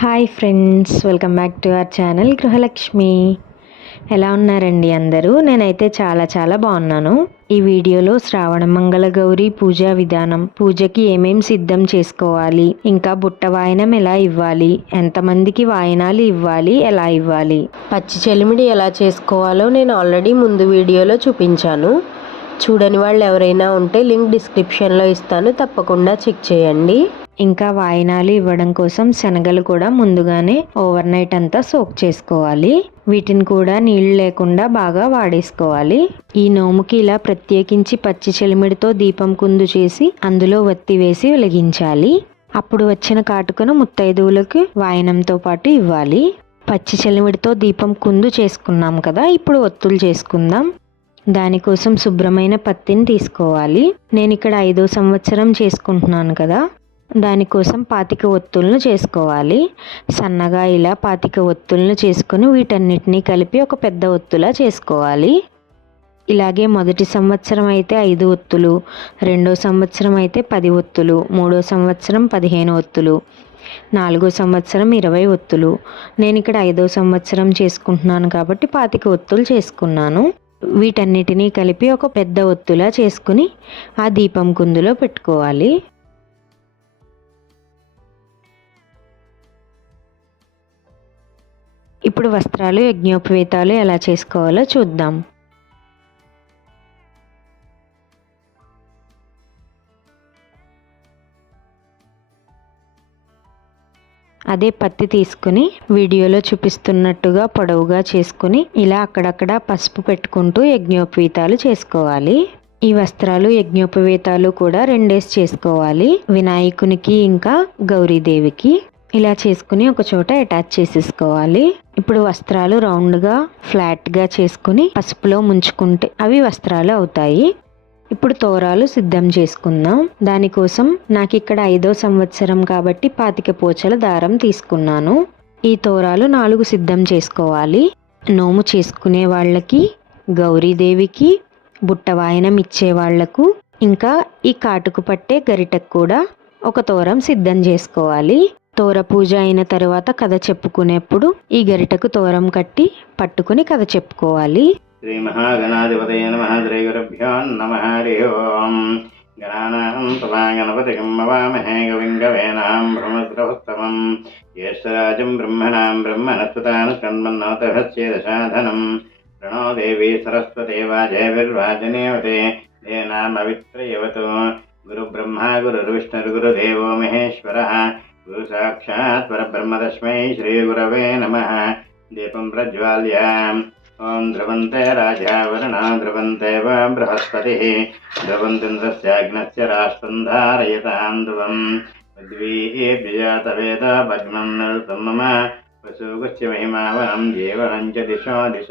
Hi friends welcome back to our channel Gruhalakshmi. ఎలా ఉన్నారండి అందరూ? నేనైతే చాలా చాలా బాగున్నాను. ఈ వీడియోలో శ్రావణ మంగళ గౌరి పూజా విధానం పూజకి ఏమేం సిద్ధం చేసుకోవాలి ఇంకా బుట్ట వాయనం ఎలా ఇవ్వాలి ఎంతమందికి వాయనాలు ఇవ్వాలి ఎలా ఇవ్వాలి పచ్చి చెలిమిడి ఎలా చేసుకోవాలో నేను ఆల్రెడీ ముందు వీడియోలో చూపించాను. చూడని వాళ్ళు ఎవరైనా ఉంటే లింక్ డిస్క్రిప్షన్లో ఇస్తాను తప్పకుండా చెక్ చేయండి. ఇంకా వాయినాలు ఇవ్వడం కోసం శనగలు కూడా ముందుగానే ఓవర్ నైట్ అంతా సోక్ చేసుకోవాలి. వీటిని కూడా నీళ్ళు లేకుండా బాగా వాడేసుకోవాలి. ఈ నోముకి ఇలా ప్రత్యేకించి పచ్చి చెలిమిడితో దీపం కుందు చేసి అందులో వత్తి వేసి వెలిగించాలి. అప్పుడు వచ్చిన కాటుకను ముత్తైదువులకు వాయనంతో పాటు ఇవ్వాలి. పచ్చి చెలిమిడితో దీపం కుందు చేసుకున్నాం కదా ఇప్పుడు ఒత్తులు చేసుకుందాం. దానికోసం శుభ్రమైన పత్తిని తీసుకోవాలి. నేను ఇక్కడ ఐదో సంవత్సరం చేసుకుంటున్నాను కదా. దానికోసం పాతిక ఒత్తులను చేసుకోవాలి. సన్నగా ఇలా పాతిక ఒత్తులను చేసుకొని వీటన్నిటినీ కలిపి ఒక పెద్ద ఒత్తులా చేసుకోవాలి. ఇలాగే మొదటి సంవత్సరం అయితే ఐదు ఒత్తులు రెండో సంవత్సరం అయితే పది ఒత్తులు మూడో సంవత్సరం పదిహేను ఒత్తులు నాలుగో సంవత్సరం ఇరవై ఒత్తులు. నేను ఇక్కడ ఐదో సంవత్సరం చేసుకుంటున్నాను కాబట్టి పాతిక ఒత్తులు చేసుకున్నాను. వీటన్నిటినీ కలిపి ఒక పెద్ద ఒత్తులా చేసుకుని ఆ దీపం కుందులో పెట్టుకోవాలి. ఇప్పుడు వస్త్రాలు యజ్ఞోపవేతాలు ఎలా చేసుకోవాలో చూద్దాం. అదే పత్తి తీసుకుని వీడియోలో చూపిస్తున్నట్టుగా పొడవుగా చేసుకుని ఇలా అక్కడక్కడ పసుపు పెట్టుకుంటూ యజ్ఞోపవీతాలు చేసుకోవాలి. ఈ వస్త్రాలు యజ్ఞోపవేతాలు కూడా రెండేసి చేసుకోవాలి. వినాయకునికి ఇంకా గౌరీదేవికి. ఇలా చేసుకుని ఒక చోట అటాచ్ చేసేసుకోవాలి. ఇప్పుడు వస్త్రాలు రౌండ్గా ఫ్లాట్గా చేసుకుని పసుపులో ముంచుకుంటే అవి వస్త్రాలు అవుతాయి. ఇప్పుడు తోరాలు సిద్ధం చేసుకుందాం. దానికోసం నాకు ఇక్కడ ఐదో సంవత్సరం కాబట్టి పాతిక పోచల దారం తీసుకున్నాను. ఈ తోరాలు నాలుగు సిద్ధం చేసుకోవాలి. నోము చేసుకునే వాళ్ళకి గౌరీదేవికి బుట్ట వాయనం ఇచ్చే వాళ్ళకు ఇంకా ఈ కాటుకు పట్టే గరిటకు కూడా ఒక తోరం సిద్ధం చేసుకోవాలి. తోర పూజ అయిన తర్వాత కథ చెప్పుకునేప్పుడు ఈ గరిటకు తోరం కట్టి పట్టుకుని కథ చెప్పుకోవాలి. శ్రీ మహాగణాధిపతయ నమ శ్రీ గురుభ్యో నమ హరి ఓం. గణానాం తమా గణపతికం మవామహే గవింగవేనాం కవేనాం జ్యేష్ఠరాజం బ్రహ్మణాం బ్రహ్మణస్పతానుష్కన్మన్నోతహస్యేదశాధనం ప్రణో దేవీ సరస్వతే వాజయవిర్వాజనేవతే దేనామవిత్రయవతు గురుబ్రహ్మ గురుర్విష్ణుర్గురుదేవో మహేశ్వరः. గురు సాక్షాత్ పరబ్రహ్మ తస్మై శ్రీగురవే నమः. దీపం ప్రజ్వాల్య. ఓం ధ్రువంతే రాజా వరుణా ధ్రువంతే వ బృహస్పతిः ధ్రువంతింద్రస్యాగ్నస్య రాష్ట్రం ధారయతాం ధ్రువం. పద్వీభ్యజాతవేద భగ్నం నృతం మమ. వసూగస్య మహిమావనం జీవనం చ దిశో దిశ.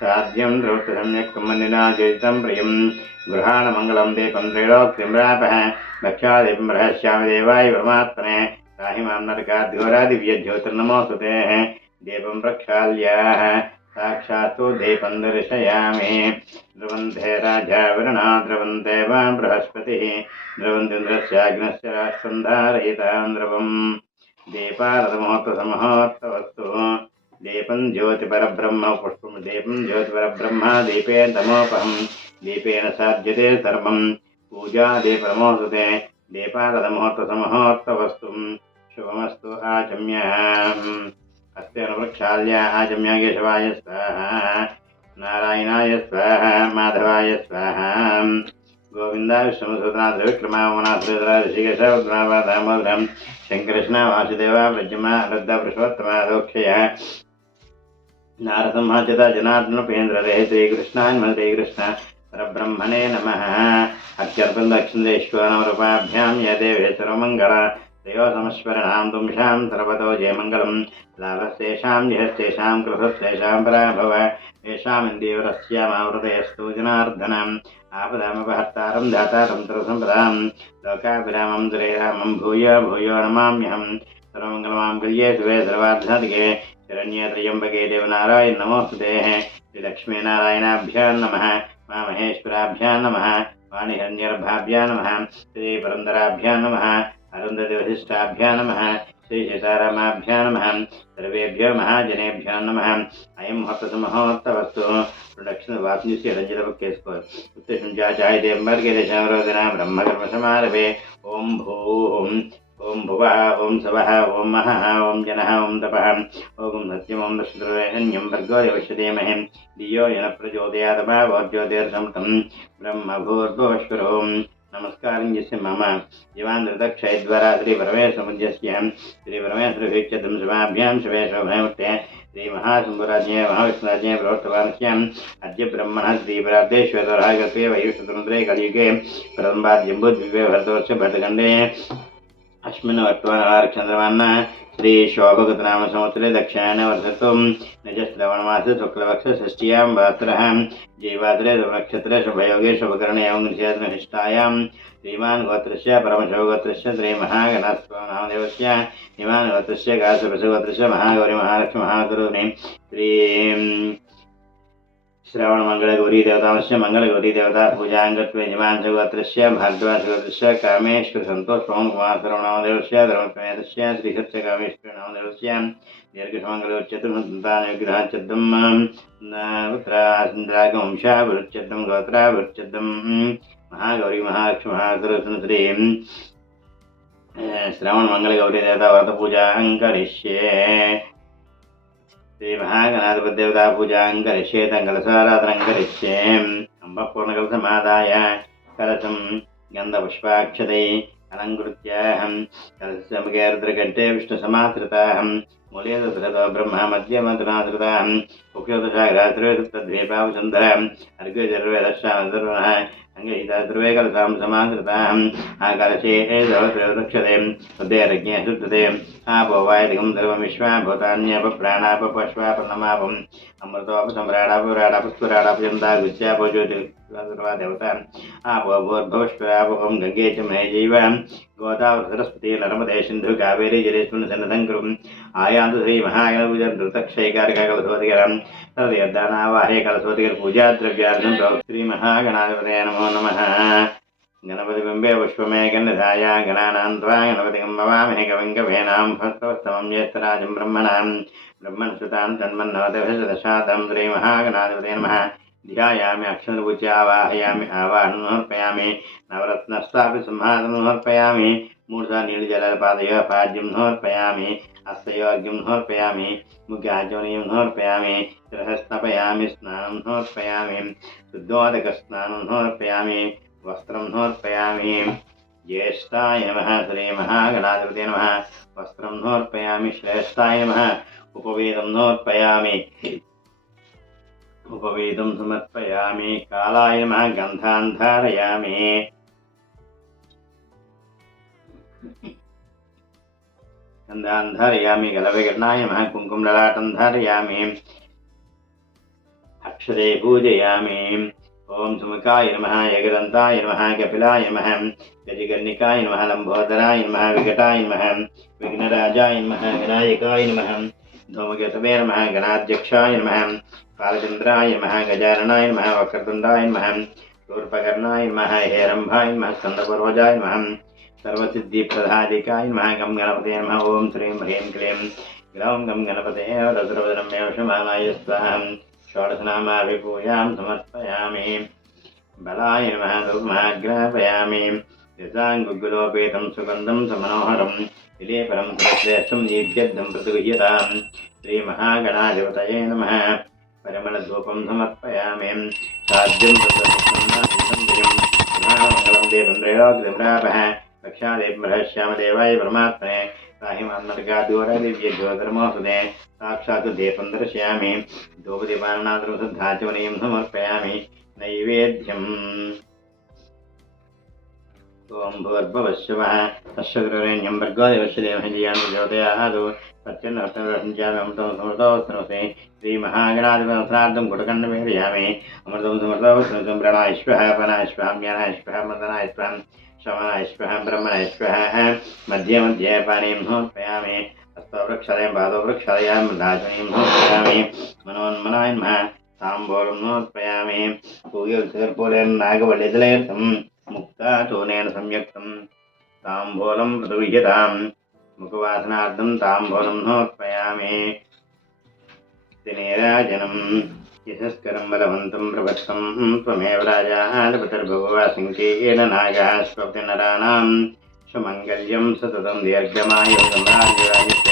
సాధ్యం ధ్రువత సమ్యక్ మన్నినాచేతం ప్రియం. గృహాణమంగళం దీపం दक्षादिपम रहस्यामि देवाय परमात्मने ताहि माँ नरकाद्योरादिव्य ज्योतिर्नमोऽस्तुते दीपं प्रक्षाल्याः। साक्षात्तु दीपं दर्शयामि। द्रुवन्ते राजा वरुणा, द्रवन्ते वा बृहस्पतिः। द्रवन्तीन्द्रस्याग्नस्य राष्ट्रं धारयितां द्रवम् दीपारतमोत्तसमहोत्तवस्तु दीपं ज्योतिपरब्रह्म पुष्पं दीपं ज्योतिपरब्रह्म, दीपेन तमोपहं। दीपेन साध्यते सर्वम्। సర్వం పూజా దీపమోస్తుతే దీపారథమహోత్తసమహోత్తవస్తు శుభమస్తు ఆచమ్య హస్తేన వృక్షాల్య ఆచమ్య కేశవాయ స్వాహ నారాయణాయ స్వాహ మాధవాయ స్వాహ గోవింద విష్ణుసూత్రనాథ విక్రమామనాథ ఋషికేశ దామోదరం శంకృష్ణ వాసుదేవ ప్రజమ వృద్ధ పురుషోత్తమ దోక్షయ నారసింహాచిత జనార్దనపేంద్ర రే శ్రీకృష్ణాన్మ శ్రీకృష్ణ పరబ్రహ్మణే నమ అత్యర్పం దక్షిణేశ్వరూపాభ్యాం యదేవే సర్వమంగళ त्रयो संस्मरणां पुंसां सर्वतो जयमङ्गलं लाभस्तेषां जयस्तेषां कृतस्तेषां पराभव येषामिन्दीवरस्यामावृतयस्तु जनार्दनम् आपदामपहर्तारं दातारं तरसम्पदां लोकाभिरामं दुरैरामं भूय भूयो नमाम्यहं सर्वमङ्गलमाङ्गल्ये शिवे सर्वार्थादिके शरण्ये त्र्यम्बके देवनारायण नमोस्तुतेः श्रीलक्ष्मीनारायणाभ्यां नमः उमामहेश्वराभ्यां नमः। वाणिहन्यर्भाभ्या नमः। श्रीपुरन्दराभ्या नमः। अरुन्धतिवशिष्ठाभ्या नमः। श्रीसीतारामाभ्या नमः। सर्वेभ्यो महाजनेभ्यो नमः। अयं मुहूर्तसमहोत्तवस्तु दक्षिणवाप्नुष्य रञ्जितपक्येस्को उत्तरसञ्चाचाय देववर्गे दशावरोधना ब्रह्मकर्मसमारभे। ॐ भूं। ओम भुव, ओम सव ओम मह, ओम जन, ओम तप। ओम सत्यम ओम दशद्रण्यम भर्गो यशदेमहे दियो यन यवश्यदेमहे धियो ब्रह्म भूर्भुवश्वर ओम नमस्कार जैसे मम। जीवान्द्रदक्षरा श्री परमेश श्री परमेश्वर जीवान्द्रदक्षयद्वारा श्रीपरमेश्वरमुद्यस्य श्रीपरमेश्वरभीक्षतं शुभाभ्यां श्री श्रीमहाशम्भुराज्ञे महाविष्णुराज प्रवर्तमानस्याम्। अद्य ब्रह्म श्रीपराब्देश्वरः गते वयुषतनुद्रे कलियुगे। प्रदम्बाद्यम्बुद्विपे भरतवर्ष भटखण्डे। అస్మిన్ వట్వాహార చంద్రమాన్న శ్రీ శోభగతనామ సంవత్సరే దక్షిణాయన వర్ధత్వం నిజశ్రవణమాస శుక్లపక్ష షష్ఠ్యాం భాత్ర జైవాత్రే శుభనక్షత్రే శుభయోగే శుభకరణ ఏం నిషేధనిష్టాయాం శ్రీమాన్ గోత్రస్య పరమశివగోత్రస్య శ్రీ మహాగణస్వామదేవస్య శ్రీమాన్ గోత్రస్య కాశపశుగోత్రస్య మహాగౌరి మహాలక్ష్మి మహాగురుని శ్రీ श्रवण मंगल गौरी देवतावश्य मंगल गौरी देवता भुजांगत्व निमांस गोत्रस्य भारद्वाज गोत्रस्य कामेश्वर संतोष पवन कुमार श्रवण देवस्य धर्म प्रमेदस्य श्री सत्य कामेश्वर नाम देवस्य दीर्घ मंगल चतुर्संतान विग्रह चतुम पुत्रांद्रागवंशा वृच्चतम गोत्रा वृच्चतम महागौरी महालक्ष महासरस्वन श्री श्रवण मंगल गौरी देवता व्रत पूजा करिष्ये మూలే దశరథో బ్రహ్మ మధ్యమధునాధృతాహం ఉక్షోదశాగ్రాత్రేతద్వీపావసుందరం అర్ఘ్యజర్వేదశామధర్వణ అంగీతాద్రువే కలసాం సమాశ్రితాహం ఆ కలశే వృక్షతే ఉదయరజ్ఞే శుద్ధతే ఆపో मूलेदसगतब्रह्म मध्यमधुनासृताम् मुख्योदशाग्रासुरेतद्वेपावसुन्दरम् अर्घ्यजर्वेदश्चामसर्वः अङ्गयितासर्वेकलसां समासृताम् आकलशे एदवसुरक्षते उद्देरज्ञे शुद्धते च महे जैव गोदावरसरस्वती नर्मदे सिंधु कावेरी जलेश्वर सन्नधं ఆయాంతు శ్రీ మహాగణపూజృతక్షైకారికలసోతిగరం సర్వదానావాహే కలసోతిగర పూజా పూజాద్రవ్యార్థం శ్రీ మహాగణాధిపతయ నమో నమ గణపతి బింబే పుష్పమే గణధాయ గణానాం త్వా గణపతి గంభవామహే కవిం కవేనాం భక్తోత్తమం జ్యేష్ఠరాజం బ్రహ్మణాం బ్రహ్మన్ సుతాం తన్మన్నవదశాతం శ్రీ మహాగణాధిపతే నమ ధ్యాయామి అక్షరపూజ ఆవాహయామి ఆవాహనోర్పయామి నవరత్నస్తాపి సంహారమోర్పయామి మూర్ధ నీళజలపాదయ పాద్యం నోర్పయామి హస్తయోర్గ్యం हस्तयो अर्घ्यं समर्पयामि। मुख्यार्जुनीयं समर्पयामि। शिरःस्थापयामि स्नानं समर्पयामि। शुद्धोदकस्नानं वस्त्र वस्त्रं ज्येष्ठा नम नमः श्रीमहागणाधिपते नम। वस्त्र समर्पयामि श्रेष्ठा नम। उपवेद समर्पयामि। उपवेद समर्पयामि। कालाय नमः, गन्धान् धारयामि। గంధాన్ ధారయామి గలవిగణాయ నమ లలాటం ధారయామి. అక్షరే పూజయామి. ఓం సుముఖాయ నమ యగదంతాయ నమ కపిలాయ నమ గజగర్ణికాయ నమ లంబోదరాయ నమ వికటాయ నమ విఘ్నరాజాయ నమ వినాయకాయ నమ ధూమకేతవే నమ గణాధ్యక్షాయ నమ బాలచంద్రాయ నమ గజాననాయ నమ వక్రతుండాయ నమ శూర్పకర్ణాయ నమ హేరంభాయ నమ స్కందపూర్వజాయ నమ సర్వసిద్ధిప్రదాధికాయ నమ. గం గణపతే నమ. ఓం శ్రీం హ్రీం క్లీం. గ్రౌం గం గణపతే రద్రవదనమేవ శమాలాయ స్వాహం. షోడశనామాభిపూజాం సమర్పయామి. బలాయ నమః. దుర్మాగ్రాపయామి యథాంగుగ్గులోపేతం సుగంధం సమనోహరం. విలేపరం సురశ్రేష్టం దీప్యర్థం ప్రతిగృహ్యతాం శ్రీమహాగణాధిపతయే నమః. పరిమళధూపం సమర్పయామి. సాధ్యం మంగళం దేవం लक्षादिभ्यः श्यामदेवाय परमात्मने साहिमान्मर्गाद्योरादिव्यज्योधर्मोऽसुदे साक्षात् दीपं दर्शयामि धूपदीपाननादरं समर्पयामि, नैवेद्यम्। ॐ भूर्भवश्यवः तस्य गुरुरेण्यं भर्गोदेवस्य देवहञ्जियानुदेवतयादौ सत्यनरत्नव्रतञ्जानमृतमृतोस्नसे श्रीमहागणाधिपसहस्रार्धं गुटकण्डमेधयामि अमृतं समृतोस्नसं प्रणाश्वः पनाश्वाम्यनाश्वः मदनाश्वम् शमाय श्वः ब्रह्मणे श्वः मध्ये मध्ये पानीं समर्पयामि हस्तवृक्षलयं पादवृक्षलयं राजनीं समर्पयामि मनोन्मनायन्मः ताम्बूलं समर्पयामि सूर्यपूलेन नागवलितलेतं मुक्ता चूनेन संयुक्तं ताम्बूलं प्रदुह्यतां मुखवासनार्थं ताम्बूलं समर्पयामि दिनेराजनम् यशस्करं बलवन्तं प्रभक्तं त्वमेव राजाधिपतिर्भगवासिङ्केन नागाः स्वप्नराणां सुमङ्गल्यं सततं दीर्घमायुं राज्यराजस्य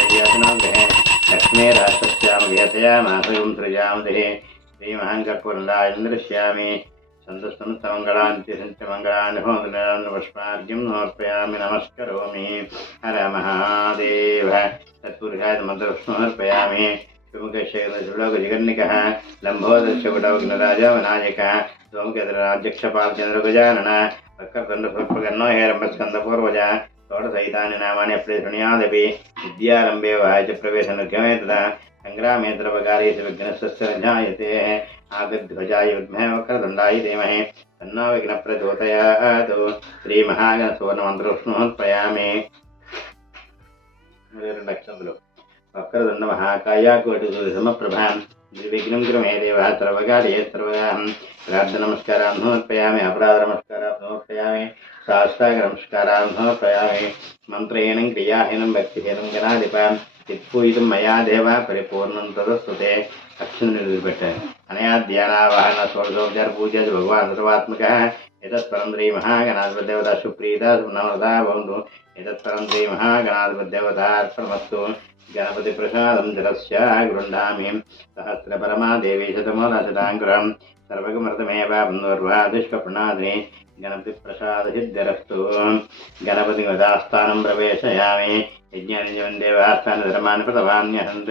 लक्ष्मीराष्ट्रस्यामधियतया मासयुं सृजामधिः श्रीमहाङ्कर्पुरलायन्द्रश्यामि सन्तस्तमस्तमङ्गलान्त्यसन्त्यमङ्गलान् पुष्पार्घ्यं समर्पयामि नमस्करोमि हर महादेव तत्पुरुषाय मन्त्रपुष्पमर्पयामि शिवकशेमधुलोकजिगन्निकः लम्भोदर्शकुटौग्नराजावनायकः सोमकेतराध्यक्षपालचन्द्रगजानन वक्रतुण्डसर्पगन्नो हेरम्बस्कन्दपूर्वज षोडशैतानि नामानि अपि మహాకాయ కోటి సమప్రభాం నిర్విఘ్నం గృహే దేవ సర్వకార్యే సర్వగాహం ప్రార్థ నమస్కారాం సమర్పయామి అపరాధ నమస్కారాం సమర్పయామి సాష్టాంగ నమస్కారాం సమర్పయామి మంత్రహీనం క్రియాహీనం భక్తిహీనం గణాధిపాం తిప్పూయితం మయా దేవ పరిపూర్ణం తదస్తుతే అక్షుని నిలబెట్టారు అనయా ధ్యానావాహన షోడశోపచార పూజ భగవాన్ సర్వాత్మక ఎతత్పరం శ్రీ మహాగణాధిపతిదేవత సుప్రీత నమదా భవంతు ఎతత్పరం శ్రీ మహాగణాధిపతిదేవతార్పణమస్తు గణపతి ప్రసాదం జలస్య గృహామి సహస్రపరమా దేవీ శతమూలశతాంకురం సర్వగమృతమేవాదుష్కృణాదిని గణపతి ప్రసాద సిద్ధిరస్తు గణపతి గదాస్థానం ప్రవేశయామి యజ్ఞాని దేవాస్థాన ధర్మాన్ని ప్రతవాన్యహం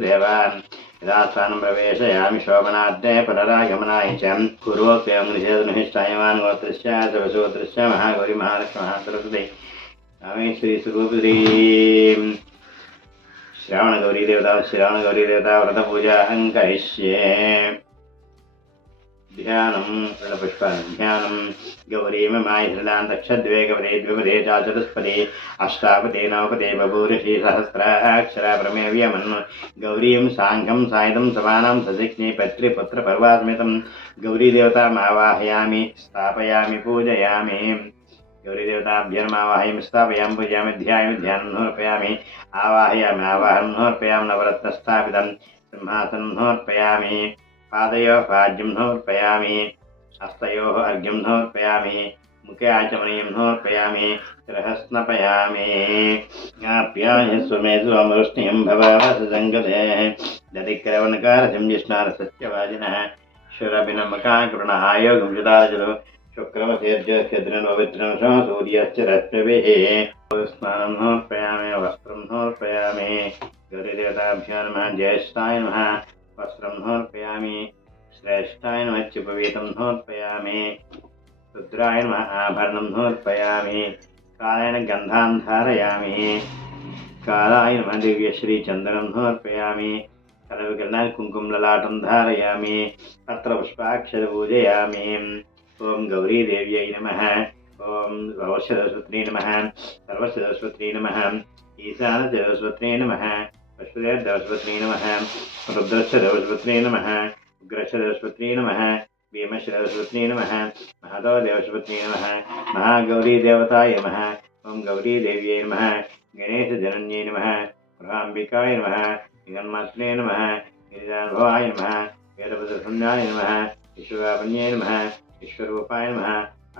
దేవాన్ यदास्थानं प्रवेशयामि शोभनाद्ये पुनरागमनाय च पूर्वोक्तं निषेधनिष्ठायमान् गोत्रस्य शिवसोत्रस्य महागौरी महालक्ष्मी महासरस्वती स्वामी श्रीस्वरूपश्रीं श्रावणगौरी देवता श्रावणगौरी देवता व्रतपूजा अङ्करिष्ये ध्यानं ऋणपुष्पान् ध्यानं गौरीममाय गौरे द्विपदे च चतुष्पदे अष्टापदे नवपदे बभूरिषि सहस्राक्षरा प्रमेव्यमन् गौरीं साङ्घं सायदं समानं सजिज्ञे पत्रिपुत्रपर्वात्मितं गौरीदेवतामावाहयामि स्थापयामि, पूजयामि। गौरीदेवताभ्यर्मावाहयामि स्थापयामि, पूजयामि, ध्यायामि, ध्यानं आवाहयामि, आवाहनं समर्पयामि, नवरत्नस्थापितं सिंहासनं समर्पयामि। पादयोः पाद्यं समर्पयामि हस्तयोः अर्घ्यं समर्पयामि मुखे आचमनीयं समर्पयामि शिरः स्नपयामि ज्ञाप्याय स्वमे स्वमृष्णिं भवासङ्गते दधिक्रवणकारसिं जिष्णारसत्यवाजिनः शुरभिनमकाकृणः योगं युदाजलो शुक्रमसेर्जस्यद्रनोवित्रं सूर्यश्च रश्मिभिः स्नानं समर्पयामि वस्त्रं समर्पयामि गौरीदेवताभ्यो नमः ज्येष्ठाय नमः वस्त्रं समर्पयामि श्रेष्ठाय नमः चिपवीतं समर्पयामि रुद्राय नमः आभरणं समर्पयामि कालेन गन्धान् धारयामि कालाय नमः दिव्यश्रीचन्दनं समर्पयामि कलविकर्ण कुङ्कुमललाटं धारयामि पत्रपुष्पाक्षर पूजयामि ॐ गौरीदेव्यै नमः ॐ भवशरस्वत्यै नमः सर्वशरस्वत्यै नमः ईशानशरस्वत्यै नमः पशुदेवस्वत्यै नमः रुद्रशरस्वत्यै नमः उग्रशरस्वत्यै नमः भीमशरस्वत्यै नमः महतोदेवस्वत्यै नमः महागौरीदेवताय नमः ॐ गौरीदेव्यै नमः गणेशजनन्यै नमः गृहाम्बिकाय नमः जगन्मात्रे नमः गिरिजानुभवाय नमः वेदपदशून्याय नमः विश्वव्यापन्यै नमः विश्वरूपाय नमः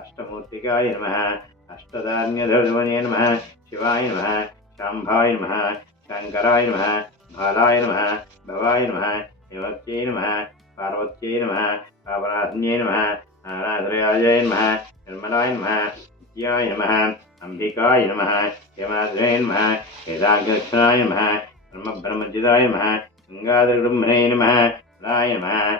अष्टमूर्तिकाय नमः अष्टदान्यधर्मणे नमः शिवाय नमः शाम्भाय नमः शङ्कराय नमः, बालाय नमः, भवाय नमः, देवत्यै नमः, पार्वत्यै नमः पापनाथन्यै नमः नारायणाय नमः, निर्मलाय नमः नित्याय नमः, अम्बिकाय नमः यमाद्रय नमः वेदाग्रक्षणाय नमः ब्रह्मब्रह्मजिदाय नमः गङ्गाधरब्रह्मणे नमः, लाय नमः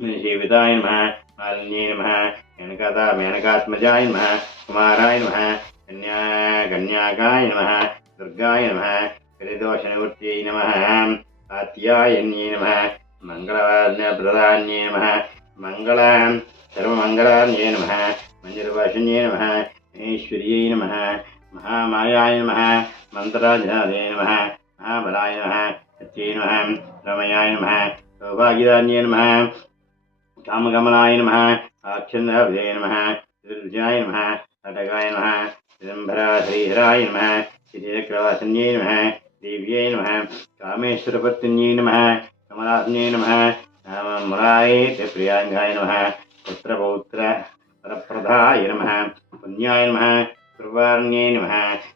जीविताय नमः, मालिन्यै नमः, मेनकाता मेनकात्मजाय नमः, कुमाराय नमः कन्या कन्याकाय नमः, दुर्गाय नमः பிரதோஷனவர்த்தியை நம சாத்தியாயன்யை நம மங்களவாரண பிரதான்யே நம மங்களான் சர்வமங்களான்யே நம மஞ்சளபாஷன்யே நம மகேஸ்வரியை நம மகாமாயாய நம மந்திராஜாதே நம மகாபலாய நம சத்யே நம ரமயாய நம சௌபாகிதான்யே நம காமகமனாய நம ஆட்சந்தாபதே நம चतुर्भुजाय नमः अटकाय नमः चिदम्बरा श्रीधराय नमः श्रीचक्रवासन्यै नमः దేవ్యై నమ కామేశ్వరపత్న్యై నమ కమలాసన్యై నమ మురాయ ప్రియాంగాయ నమ పుత్రపౌత్ర వరప్రదాయ నమ పుణ్యాయ నమ పూర్వార్ణ్యై నమ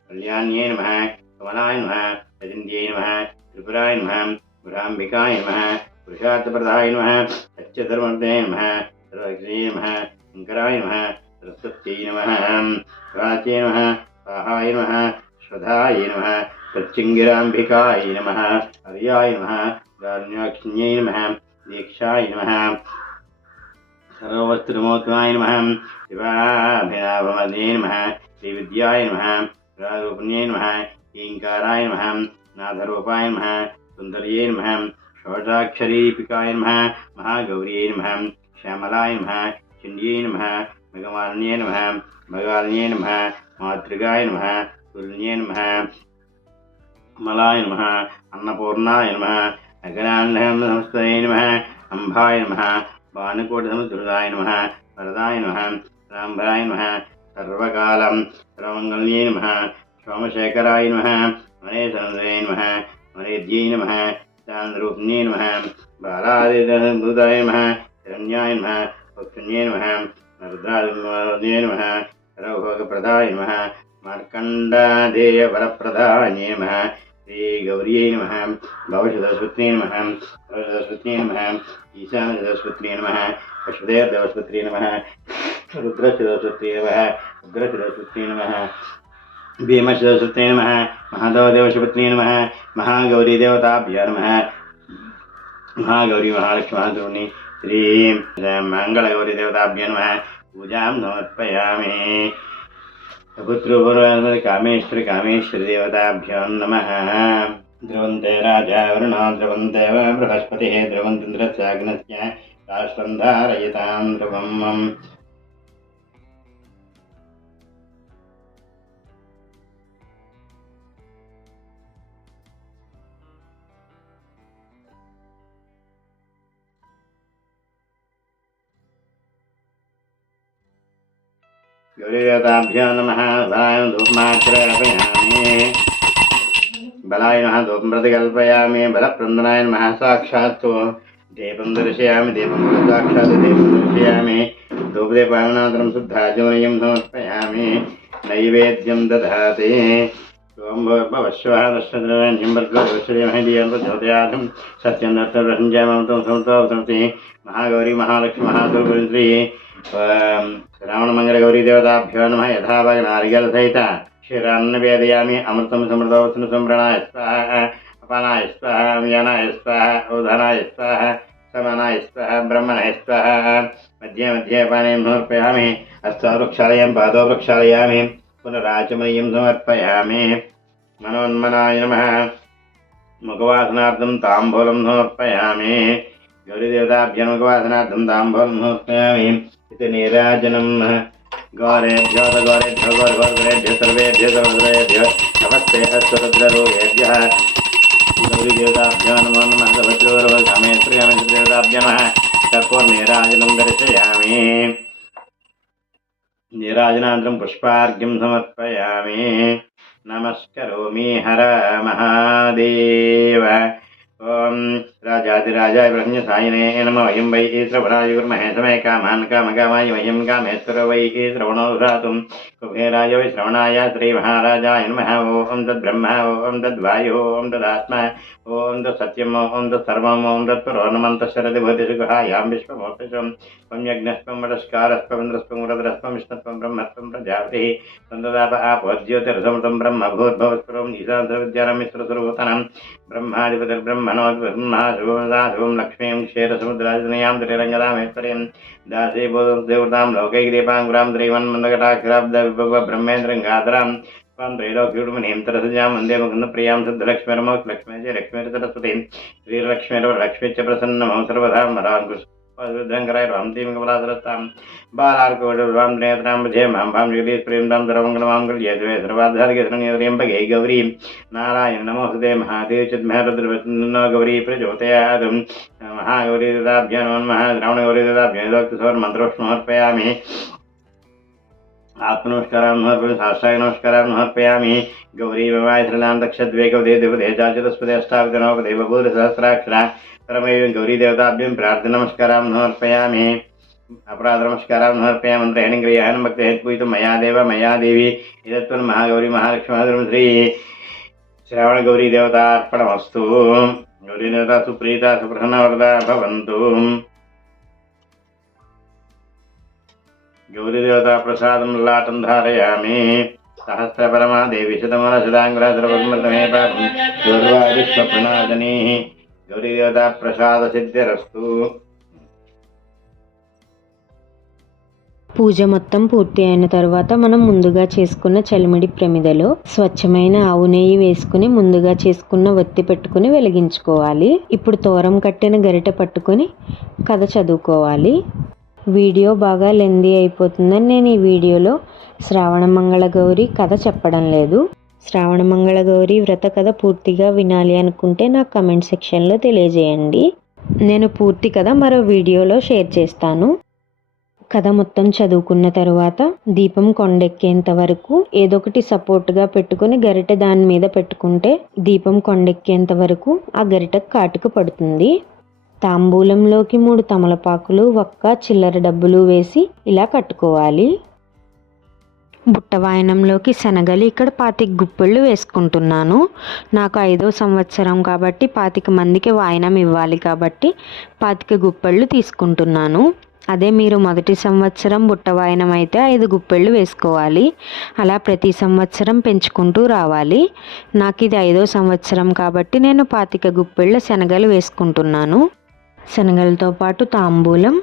కళ్యాణ్యై నమ కమలాయ నమ రజంద్యై నమ త్రిపురాయ నమ గురాంబికాయ నమ పురుషార్థప్రదాయ నమ సత్యధర్మర్దే నమ సర్వజ్ఞే నమ శంకరాయ నమ సరస్వత్యై నమ ప్రాచే నమ సాహాయ నమ శ్వధాయ నమ ప్రత్యంగిరాంబికాయ నమ హర్యాయ నమ గారుణ్యాక్షిణ్యై నమ దీక్షాయ నమ సర్వవస్త్రమోత్మాయ నమ శివాభినాభమదే నమ శ్రీవిద్యాయ నమ రాజూపుణ్యై నమ ఈంకారాయ నమ నాథరూపాయ నమ సుందర్యై నమ షోడాక్షరీపికాయ నమ మహాగౌర్యై నమ శ్యామలాయ నమ చండ్యై నమ మగమాలిన్యై నమ మగాలిన్యై నమ మాతృగాయ నమ నమ మలాయ నమ అన్నపూర్ణాయ నమ అగనాండం సంస్థయ నమ అంబాయ నమ భానుకోటి భానుకోటసముద్రుదాయ నమ వరదాయ నమ రాంభాయ నమ సర్వకాలం సర్వమంగళ్యే నమ సోమశేఖరాయ నమ మరే సముద్రే నమ మరేద్యై నమ చాంద్రూప్ణ్యై నమ బాలాదిదాయ నమ శరణ్యాయ నమ పక్షుణ్యై నమ నరుద్రాయ నమ సర్వభోగప్రదాయ నమ మార్కండాదేయ వరప్రదాయ నమ శ్రీగౌర్యై నమ భవశదస్వత్యై నమ సరస్వత్యై నమ ఈశానసరస్వత్యై నమ అశ్వదేవదవస్వత్యై నమ రుద్రశిరస్వత్యై నమ ఉగ్రశిరస్వత్యై నమ భీమశిరస్వత్యై నమ మహాదేవదేవశపత్యై నమ మహాగౌరీదేవతాభ్యో నమ మహాగౌరీ మహాలక్ష్మీ శ్రీ మంగళగౌరీదేవతాభ్యో నమ పూజాం సమర్పయామి పుత్రోపూర్వ కామేశ్వరి కామేశ్వరి దేవతాభ్యో నమ. ధ్రువంతే రాజా వరుణో ధ్రువంతే బృహస్పతి ధ్రువంతింద్రస్యాగ్నస్య రాష్ట్రం गौरीयताभ्यो नमः बलाय धूपमाग्रयामि बलाय नमः धूपं प्रति कल्पयामि बलप्रन्दनाय नमः साक्षात् दीपं दर्शयामि, दीपं साक्षात्, दीपं दर्शयामि। धूपदीपानन्तरं शुद्धाजोनियं समर्पयामि। नैवेद्यं दधाति ोम्भवश्वहादश्चन्द्रमहदीयन्तोदयार्थं सत्यं महागौरी, महालक्ष्मी महादुर्गुन्द्री श्रावणमङ्गलगौरीदेवताभ्यो नमः। यथा नारिकेलसहित क्षीरान्न वेदयामि अमृतं समृतवसनु सम्भ्रणाय स्वाहा, अपानाय स्वाहा अम्यनाय स्वाहा ओधनाय स्वाहा, समनाय स्वाह, ब्रह्मणाय स्वाह। मध्ये मध्ये पाने समर्पयामि। हस्तवृक्षालयं पादोवृक्षालयामि। पुनराचमनीयं समर्पयामि। मनोन्मनाय नमः। मुखवासनार्थं ताम्बूलं समर्पयामि। गौरीदेवताभ्यनुकवासनार्थं ताम्बूलं समर्पयामि। నమ ముఖవాసనార్థం తాంబూలం సమర్పయామి గౌరీదేవతాభ్యముఖవాసనార్థం తాంబూలం సమర్పయామి ఇది నీరాజనం గౌరేభ్యో గౌరేభ్యో గౌరగౌరేభ్య సర్వేభ్య సర్వద్రేభ్య నమస్తే అశ్వరుద్రూయేభ్య గౌరీదేవతాభ్యో నమో నమః సభద్రవరవకామేశ్వర్యామేశ్వరదేవతాభ్య నమః కర్పూర్ణీరాజనం राजादिराजा ब्रह्म सायिने नम वयं वै श्रवणाय कुर्महे समे कामान् कामकामाय वयं कामेश्वरो वै श्रवणो कुबेराय वै श्रवणाय नमः। त्वं यज्ञस्त्वं विष्णुत्वं ब्रह्मत्वं प्रजापतिः। सन्ददाप ब्रह्माधिपतिर्ब्रह्मणो ब्रह्मा ధ్రువం ప్రజాపతి తందదాప ఆపోజ్యోతిరసమృతం బ్రహ్మ భూర్భవస్వరం ఈశాంతవిద్యానమిశ్రస్వరూతనం బ్రహ్మాధిపతిర్బ్రహ్మణో బ్రహ్మా శుభమదా శుభం లక్ష్మీం క్షీరసముద్రాజనయాం త్రిరంగదామేశ్వర్యం దాసీ దేవతాం లౌకైకదీపాంగురాం త్రైవన్మందకటాక్షరాబ్ద విభవ బ్రహ్మేంద్రం గాధరాం స్వాం త్రైలోక్యుడుమనీం తరసజాం వందే ముకుంద ప్రియాం సిద్ధలక్ష్మీరమో లక్ష్మీ లక్ష్మీ సరస్వతి శ్రీలక్ష్మీరలక్ష్మీ చ ప్రసన్నమో సర్వదా మరాంకుశ धनकराय राम तीम कमलासरताम बालार्कवट राम नेत्राम जयम हम भाम जगदीश प्रेम राम धर्मंगलमाम कल्ये सर्वे सर्वाधार के संगे त्र्यंबके गौरी नारायण नमोस्तुते महादेव चिद्महरुद्रवचनो गौरी प्रचोदयात् महागौरी गौरी नमः द्रावणगौरी ददाभ्यो दत्तसौर मंत्रोष्मर्पयामि శ్రీలాం దక్షద్వే గౌరీ దేవదే చాచతుస్పదే అష్టావిధనోపదే బహూర సహస్రాక్షర పరమేవ గౌరీ దేవతాభ్యం ప్రార్థన నమస్కారం సమర్పయామి అపరాధ నమస్కారం సమర్పయామి మంత్రేణ క్రియాహం భక్తి హేత్పూయితం మయా దేవ మయా దేవి ఇదత్వం మహాగౌరీ మహాలక్ష్మి శ్రీ శ్రావణ గౌరీ దేవతార్పణమస్తు గౌరీ దేవత సుప్రీత సుప్రసన్న గౌరీదేవతా ప్రసాదం లాటం ధారయామి సహస్రపరమాదేవి దేవి శతమూలశతాంగ్రహస్రపద్మే పాపం గౌరవాదిస్వప్రణాదనీ గౌరీదేవతా ప్రసాద సిద్ధిరస్తు పూజ మొత్తం పూర్తి అయిన తర్వాత మనం ముందుగా చేసుకున్న చలిమిడి ప్రమిదలో స్వచ్ఛమైన ఆవు నెయ్యి వేసుకుని ముందుగా చేసుకున్న ఒత్తి పెట్టుకుని వెలిగించుకోవాలి. ఇప్పుడు తోరం కట్టిన గరిటె పట్టుకొని కథ చదువుకోవాలి. వీడియో బాగా లెందీ అయిపోతుందని నేను ఈ వీడియోలో శ్రావణ మంగళ గౌరి కథ చెప్పడం లేదు. శ్రావణ మంగళ గౌరి వ్రత కథ పూర్తిగా వినాలి అనుకుంటే నాకు కమెంట్ సెక్షన్లో తెలియజేయండి. నేను పూర్తి కథ మరో వీడియోలో షేర్ చేస్తాను. కథ మొత్తం చదువుకున్న తర్వాత దీపం కొండెక్కేంత వరకు ఏదో ఒకటి సపోర్ట్గా పెట్టుకుని గరిటె దాని మీద పెట్టుకుంటే దీపం కొండెక్కేంత వరకు ఆ గరిట కాటుకు పడుతుంది. తాంబూలంలోకి మూడు తమలపాకులు ఒక్క చిల్లర డబ్బులు వేసి ఇలా కట్టుకోవాలి. బుట్ట వాయనంలోకి శనగలు ఇక్కడ పాతిక గుప్పెళ్ళు వేసుకుంటున్నాను. నాకు ఐదో సంవత్సరం కాబట్టి పాతిక మందికి వాయనం ఇవ్వాలి కాబట్టి పాతిక గుప్పెళ్ళు తీసుకుంటున్నాను. అదే మీరు మొదటి సంవత్సరం బుట్ట వాయనం అయితే ఐదు గుప్పెళ్ళు వేసుకోవాలి. అలా ప్రతి సంవత్సరం పెంచుకుంటూ రావాలి. నాకు ఇది ఐదో సంవత్సరం కాబట్టి నేను పాతిక గుప్పెళ్ళ శనగలు వేసుకుంటున్నాను. శనగలతో పాటు తాంబూలం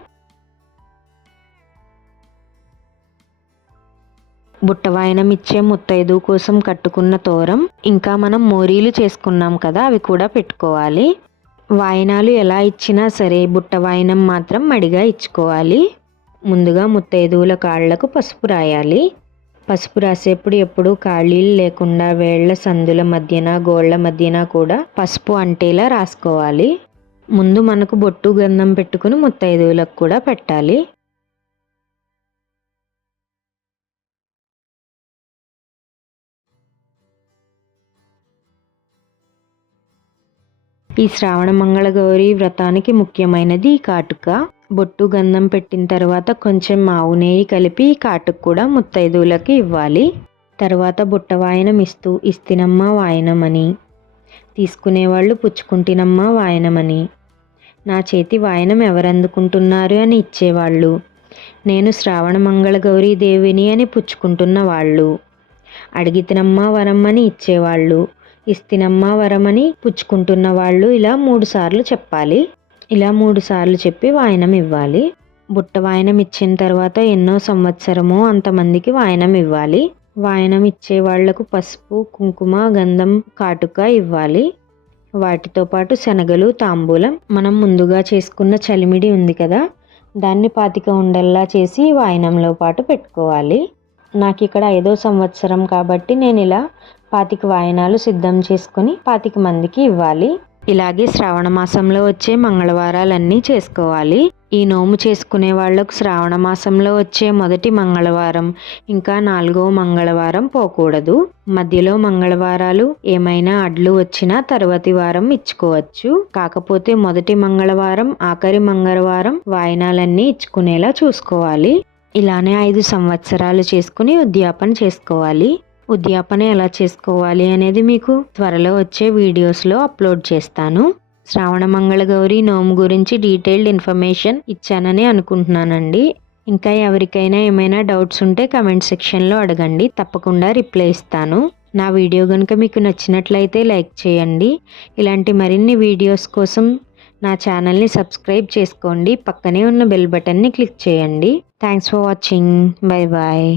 బుట్టవాయనం ఇచ్చే ముత్తైదు కోసం కట్టుకున్న తోరం. ఇంకా మనం మోరీలు చేసుకున్నాం కదా అవి కూడా పెట్టుకోవాలి. వాయనాలు ఎలా ఇచ్చినా సరే బుట్ట వాయనం మాత్రం మడిగా ఇచ్చుకోవాలి. ముందుగా ముత్తైదువుల కాళ్ళకు పసుపు రాయాలి. పసుపు రాసేప్పుడు ఎప్పుడు ఖాళీలు లేకుండా వేళ్ళ సందుల మధ్యన గోళ్ళ మధ్యన కూడా పసుపు అంటేలా రాసుకోవాలి. ముందు మనకు బొట్టు గంధం పెట్టుకుని ముత్తైదువులకు కూడా పెట్టాలి. ఈ శ్రావణ మంగళ గౌరి వ్రతానికి ముఖ్యమైనది ఈ కాటుక. బొట్టు గంధం పెట్టిన తర్వాత కొంచెం ఆవు నెయ్యి కలిపి ఈ కాటుకు కూడా ముత్తైదువులకి ఇవ్వాలి. తర్వాత బుట్ట వాయనం ఇస్తూ ఇస్తినమ్మ వాయనమని. తీసుకునేవాళ్ళు పుచ్చుకుంటినమ్మ వాయనమని. నా చేతి వాయనం ఎవరందుకుంటున్నారు అని ఇచ్చేవాళ్ళు. నేను శ్రావణ మంగళ గౌరీ దేవిని అని పుచ్చుకుంటున్న వాళ్ళు అడిగితినమ్మ వరమ్మని ఇచ్చేవాళ్ళు. ఇస్తినమ్మ వరమని పుచ్చుకుంటున్న వాళ్ళు ఇలా మూడు సార్లు చెప్పాలి. ఇలా మూడు సార్లు చెప్పి వాయనం ఇవ్వాలి. బుట్ట వాయనం ఇచ్చిన తర్వాత ఎన్నో సంవత్సరమో అంతమందికి వాయనం ఇవ్వాలి. వాయనం ఇచ్చే వాళ్ళకు పసుపు కుంకుమ గంధం కాటుక ఇవ్వాలి. వాటితో పాటు శనగలు తాంబూలం మనం ముందుగా చేసుకున్న చలిమిడి ఉంది కదా దాన్ని పాతిక ఉండల్లా చేసి వాయనంలో పాటు పెట్టుకోవాలి. నాకు ఇక్కడ ఐదో సంవత్సరం కాబట్టి నేను ఇలా పాతిక వాయనాలు సిద్ధం చేసుకొని పాతిక మందికి ఇవ్వాలి. ఇలాగే శ్రావణ మాసంలో వచ్చే మంగళవారాలన్నీ చేసుకోవాలి. ఈ నోము చేసుకునే వాళ్ళకు శ్రావణ మాసంలో వచ్చే మొదటి మంగళవారం ఇంకా నాలుగో మంగళవారం పోకూడదు. మధ్యలో మంగళవారాలు ఏమైనా అడ్లు వచ్చినా తరువాతి వారం ఇచ్చుకోవచ్చు. కాకపోతే మొదటి మంగళవారం ఆఖరి మంగళవారం వాయనాలన్నీ ఇచ్చుకునేలా చూసుకోవాలి. ఇలానే ఐదు సంవత్సరాలు చేసుకుని ఉద్యాపన చేసుకోవాలి. ఉద్యాపన ఎలా చేసుకోవాలి అనేది మీకు త్వరలో వచ్చే వీడియోస్లో అప్లోడ్ చేస్తాను. శ్రావణ మంగళ గౌరి నోము గురించి డీటెయిల్డ్ ఇన్ఫర్మేషన్ ఇచ్చానని అనుకుంటున్నానండి. ఇంకా ఎవరికైనా ఏమైనా డౌట్స్ ఉంటే కమెంట్ సెక్షన్లో అడగండి తప్పకుండా రిప్లై ఇస్తాను. నా వీడియో కనుక మీకు నచ్చినట్లయితే లైక్ చేయండి. ఇలాంటి మరిన్ని వీడియోస్ కోసం నా ఛానల్ని సబ్స్క్రైబ్ చేసుకోండి. పక్కనే ఉన్న బెల్ బటన్ని క్లిక్ చేయండి. Thanks for watching. Bye bye.